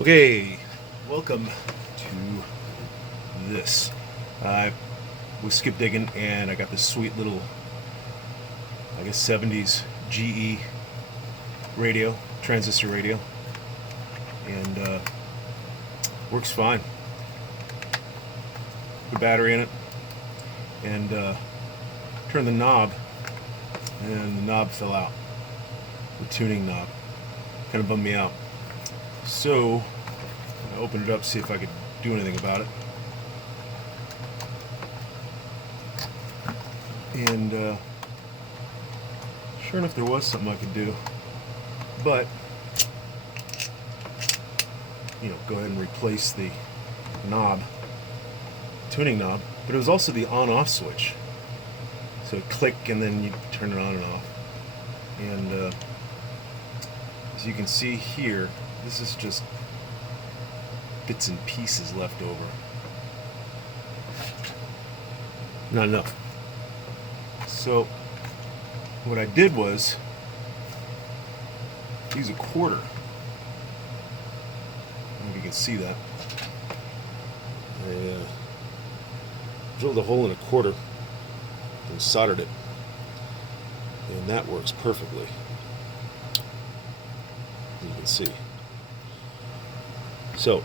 Okay, welcome to this. I was skip digging and I got this sweet little, I guess 70s GE radio, transistor radio, and works fine. Put a battery in it and turned the knob, and the knob fell out. The tuning knob kind of bummed me out. So I opened it up to see if I could do anything about it. And sure enough, there was something I could do. But, go ahead and replace the knob, tuning knob. But it was also the on-off switch. So it click and then you turn it on and off. And as you can see here, this is just bits and pieces left over. Not enough. So what I did was use a quarter. I don't know if you can see that. I drilled a hole in a quarter and soldered it. And that works perfectly. As you can see. So,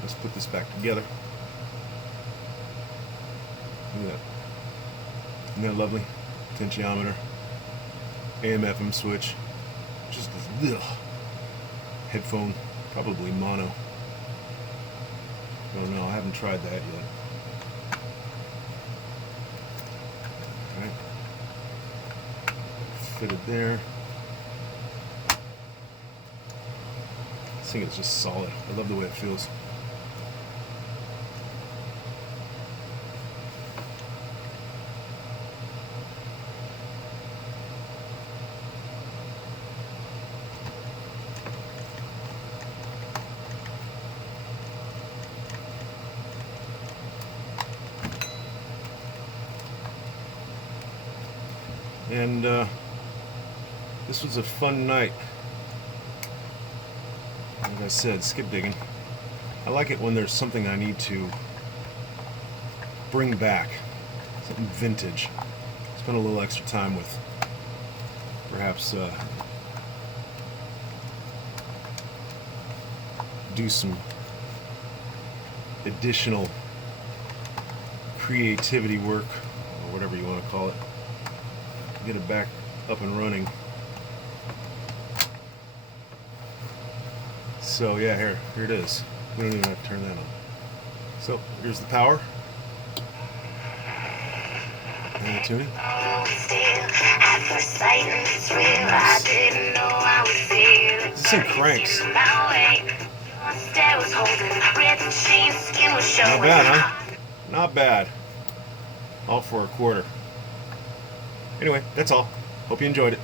let's put this back together. Look at that. Isn't that lovely? Potentiometer, AM/FM switch, just this little headphone, probably mono. I don't know, I haven't tried that yet. Alright. Fitted there. This thing is just solid. I love the way it feels. And this was a fun night. Like I said, skip digging. I like it when there's something I need to bring back, something vintage. Spend a little extra time with. Perhaps do some additional creativity work, or whatever you want to call it. Get it back up and running. So yeah, here it is. We don't even have to turn that on. So here's the power and the tuning. This thing cranks. Not bad, huh? Not bad. All for a quarter. Anyway, that's all. Hope you enjoyed it.